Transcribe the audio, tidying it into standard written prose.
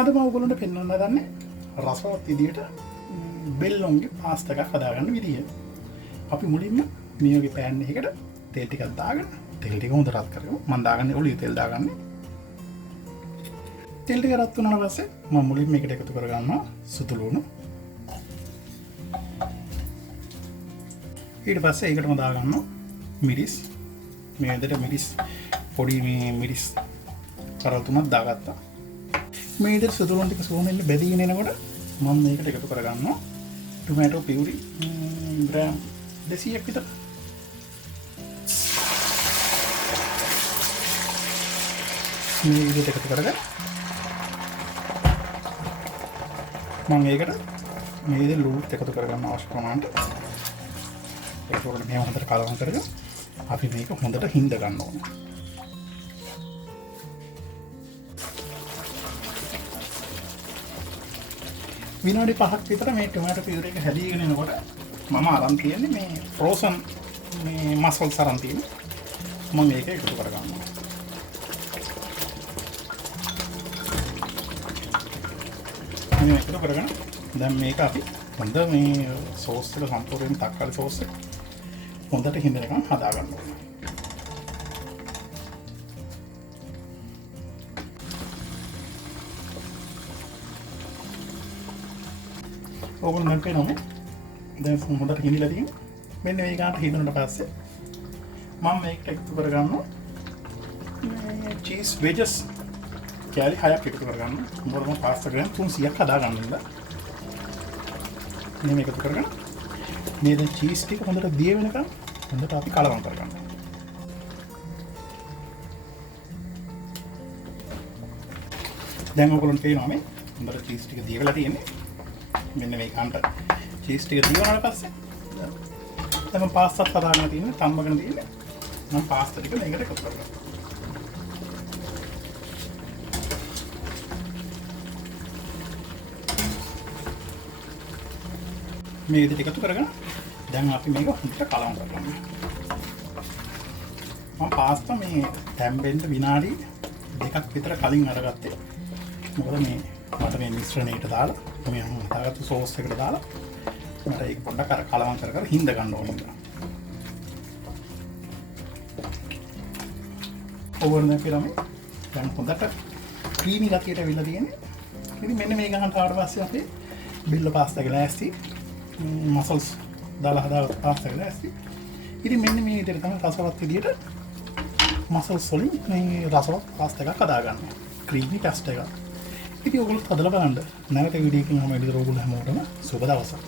අද මම ඔයගොල්ලන්ට පෙන්වන්න හදන්නේ රසවත් විදියට බෙල්ලොන්ගේ පාස්තා එකක් හදාගන්න විදිය. අපි මුලින්ම මේ වගේ පෑන් එකකට තෙල් ටිකක් දාගෙන තෙල් ටික හොඳට රත් කරගමු. මම දාගන්නේ ඔලිව් තෙල් දාගන්නේ. තෙල් ටික රත් වුණාට පස්සේ මම මුලින්ම මේකට එකතු කරගන්නවා සුදු ලුණු. ඊට පස්සේ ඒකටම දාගන්නවා මිරිස්. මේ විදිහට මිරිස් පොඩි මේ මිරිස් කරල් තුනක් දාගත්තා. මේ විදිහට සුදු ලුණු ටික සෝනෙන්න බෙදීගෙන එනකොට මම මේකට එකතු කරගන්නවා ටොමැටෝ පියුරි ග්‍රෑම් 200ක් විතර. මේ විදිහට එකතු කරගෙන මම ඒකට මේ විදිහට ලුණුත් එකතු කරගන්න අවශ්‍ය ප්‍රමාණයට ඒකෝකට මේ හොඳට කලවම් කරගෙන අපි මේක හොඳට හිඳ ගන්න ඕනේ. විනාඩි 5ක් විතර මේ ටොමැටෝ පියුරි එක හැදීගෙන එනකොට මම අරන් තියෙන්නේ මේ ෆ්‍රෝසන් මේ මසල්ස් අරන් තියෙන්නේ. මම මේක එකතු කරගන්නවා. මේ එකතු කරගෙන දැන් මේක අපි හොඳ මේ සෝස් එක සම්පූර්ණයෙන් තක්කාලි සෝස් එක හොඳට හිඳනකම් හදා ගන්න ඕනේ. ඕගොල්ලෝ නම් පේනවනේ දැන් හොඳට හිඳිලා තියෙන්නේ. මෙන්න මේ ගානට හිඳුනට පස්සේ මම මේකට එකතු කරගන්නවා මේ චීස් වෙජස් කෑලි 6ක් එකතු කරගන්නවා. මොකද මම පාස්තා ග්‍රෑම් 300ක් හදා ගන්න ඉඳලා මේ මේක එකතු කරගෙන මේ දැන් චීස් ටික හොඳට දිය වෙනකම් හොඳට අපි කලවම් කරගන්නවා. දැන් ඔයගොල්ලන්ට පේනවා මේ හොඳට චීස් ටික දිය වෙලා තියෙන්නේ. මෙන්න මේ කාන්ට චීස් ටික දිය වුණාට පස්සේ දැන් මම පාස්තාත් හදාගෙන තියෙන්නේ තම්බගෙන තියෙන්නේ. මම පාස්තා ටික මේකට එකතු කරගන්නවා. මේ විදිහට එකතු කරගෙන දැන් අපි මේක හොඳට කලවම් කරගන්නවා. මම පාස්තා මේ තැම්බෙන්න විනාඩි 2ක් විතර කලින් අරගත්තේ. මොකද මේ මට මේ මිශ්‍රණයට දාලා මේ හදාගත්තු සෝස් එකට දාලා මට ඒක පොඩ්ඩක් අර කලවම් කර කර හිඳ ගන්න ඕනේ. ඕවර්න පිරමි දැන් හොඳට ක්‍රීමි ගතියට වෙලා තියෙන්නේ. ඉතින් මෙන්න මේ ගහන්න ආවට පස්සේ අපි බිල්ල පාස්තා එක ලෑස්ති. මසල්ස් දාලා හදාගත්ත පාස්තා එක ලෑස්ති. ඉතින් මෙන්න මේ විදිහට තමයි රසවත් විදිහට මසල්ස් වලින් මේ රසවත් පාස්තා එකක් හදාගන්නවා. ක්‍රීමි පාස්තා එකක්. ඉතින් ඔයගොල්ලෝ හදලා බලන්න. නැවත වීඩියෝ එකකින් මම එළිදර ඔයගොල්ලෝ හැමෝටම සුබ දවසක්.